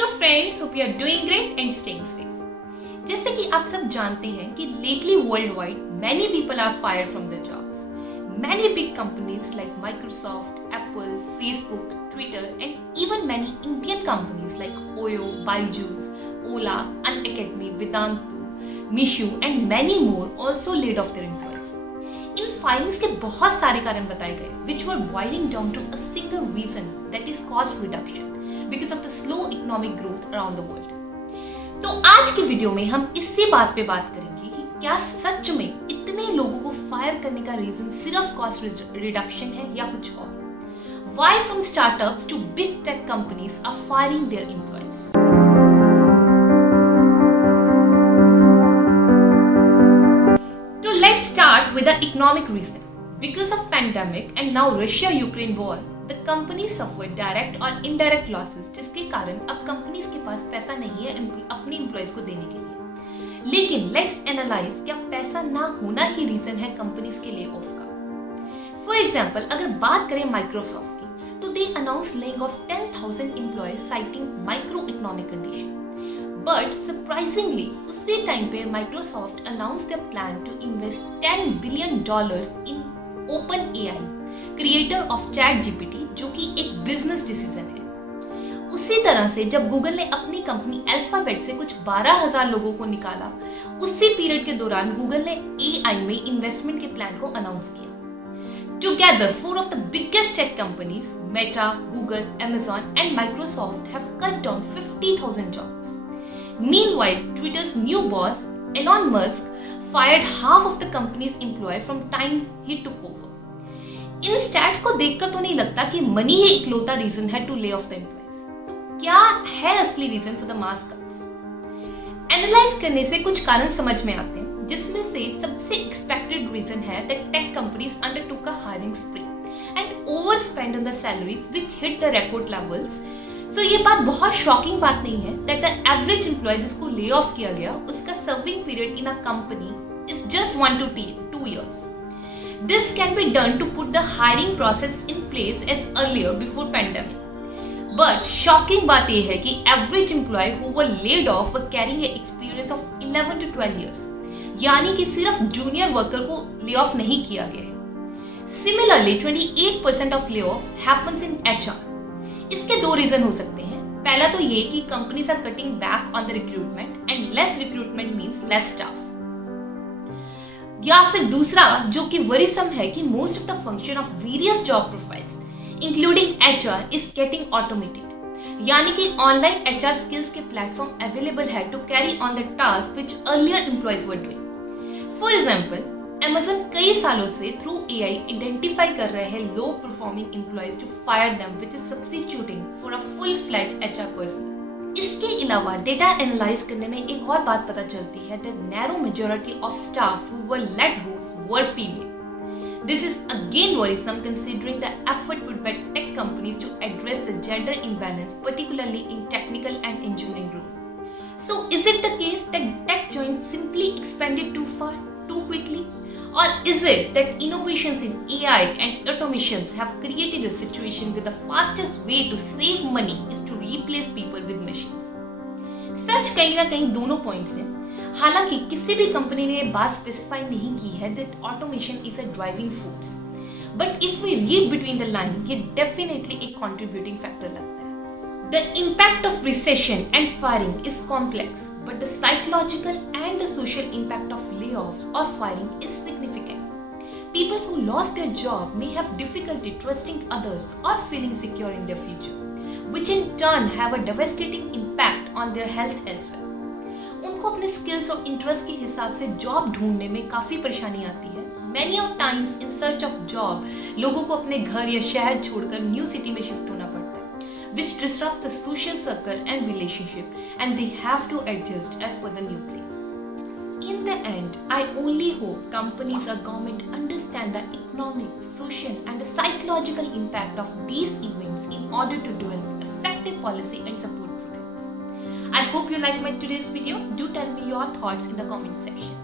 Hello friends, hope you are doing great and staying safe. जैसे कि आप सब जानते हैं कि lately world wide many people are fired from their jobs. Many big companies like Microsoft, Apple, Facebook, Twitter and even many Indian companies like OYO, Byju's, Ola, Unacademy, Vedantu, Meesho and many more also laid off their employees. इन firings के बहुत सारे कारण बताए गए which were boiling down to a single reason, that is cost reduction because of the slow economic growth around the world. तो आज की वीडियो में हम इसी बात पे बात करेंगे कि क्या सच में इतने लोगों को फायर करने का रीजन सिर्फ कॉस्ट रिडक्शन है या कुछ और। Why from startups to big tech companies are firing their employees? So let's start with the economic reason. Because of pandemic and now Russia-Ukraine war, the companies suffered direct और indirect losses, जिसके कारण अब कंपनीज के पास पैसा नहीं है अपनी एम्प्लॉइज को देने के लिए। लेकिन लेट्स एनालाइज क्या पैसा ना होना ही रीजन है कंपनीज के ले ऑफ का। फॉर एग्जांपल, अगर बात करें माइक्रोसॉफ्ट की, तो they announce laying off 10,000 employees citing micro economic condition. But surprisingly उसी टाइम पे Microsoft announce their plan to invest $10 billion in open AI, creator of chat GPT, जो कि एक बिजनेस डिसीजन है। उसी तरह से जब गूगल ने अपनी कंपनी अल्फाबेट से कुछ 12,000 लोगों को निकाला, उसी पीरियड के दौरान गूगल ने एआई में इन्वेस्टमेंट के प्लान को अनाउंस किया। Together four of the biggest tech companies Meta, Google, Amazon and Microsoft have cut down 50,000 jobs. Meanwhile, Twitter's new boss, Elon Musk, fired half of the company's employees from time he took over. इन स्टैट्स को देखकर तो नहीं लगता कि मनी ही इकलौता रीजन है to lay off the employees. तो क्या है असली reason for the mass cuts? Analyse करने से कुछ कारण समझ में आते हैं, जिसमें से सबसे एक्सपेक्टेड रीजन है that tech companies undertook a hiring spree and overspend on the salaries which hit the record levels. So ये बात बहुत शॉकिंग बात नहीं है दैट द एवरेज एम्प्लॉय जिसको ले ऑफ किया गया, उसका serving period in a company is just 1 to 2 years. This can be done to put the hiring process in place as earlier before pandemic. But shocking बात ये है कि average employee who were laid off were carrying an experience of 11 to 12 years. यानी कि सिर्फ junior worker को lay off नहीं किया गया है। Similarly, 28% of layoff happens in HR. इसके दो रीजन हो सकते हैं। पहला तो ये कि companies are cutting back on the recruitment and less recruitment means less staff. या फिर दूसरा जो कि वरीसम है कि most of the function of various job profiles including HR is getting automated, यानी कि ऑनलाइन एचआर स्किल्स के प्लेटफॉर्म अवेलेबल है to carry on the task which earlier employees were doing. For example, Amazon कई सालों से through AI identify कर रहे हैं low performing employees to fire them which is substituting for a full fledged HR person. इसके अलावा data analyse करने में एक और बात पता चलती है that narrow majority of staff who were let go were female. This is again worrisome considering the effort put by tech companies to address the gender imbalance, particularly in technical and engineering roles. So is it the case that tech giants simply expanded too far, too quickly? Or is it that innovations in AI and automations have created a situation where the fastest way to save money is to replace people with machines? सच कहीं ना कहीं दोनों पॉइंट्स हैं। हालांकि किसी भी कंपनी ने ये बात स्पेसिफाई नहीं की है that automation is a driving force, but if we read between the line, ये definitely एक contributing factor लगता है। The impact of recession and firing is complex, but the psychological and the social impact of layoffs or firing is significant. People who lost their job may have difficulty trusting others or feeling secure in their future, which in turn have a devastating impact on their health as well. उनको अपने स्किल्स और इंटरेस्ट के हिसाब से जॉब ढूंढने में काफी परेशानी आती है। Many of times in search of job, लोगों को अपने घर या शहर छोड़कर न्यू सिटी में शिफ्ट होना पड़ता है, which disrupts the social circle and relationship, and they have to adjust as per the new place. In the end, I only hope companies or government understand the economic, social, and the psychological impact of these events in order to develop effective policy and support programs. I hope you like my today's video. Do tell me your thoughts in the comment section.